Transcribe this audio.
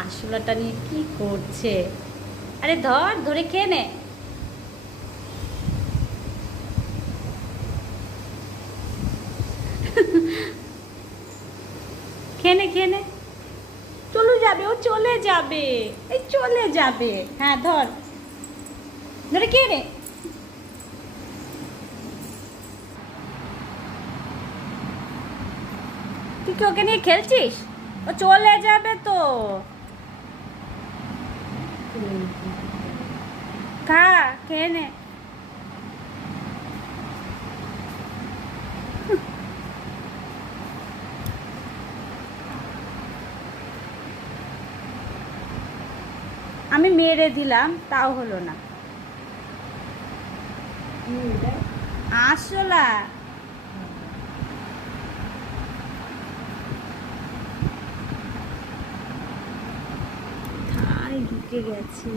আরশোলাটা নিয়ে কি করছে? আরে ধরে খেয়ে নে। খেয়ে নে। চলে যাবে, ও চলে যাবে। এই চলে যাবে। হ্যাঁ ধরে খেয়ে নে। তুই কি ওকে নিয়ে খেলছিস? ও চলে যাবে তো। খেয়ে নে। আমি মেরে দিলাম, তাও হলো না। আরশোলা। ঢুকে গেছে।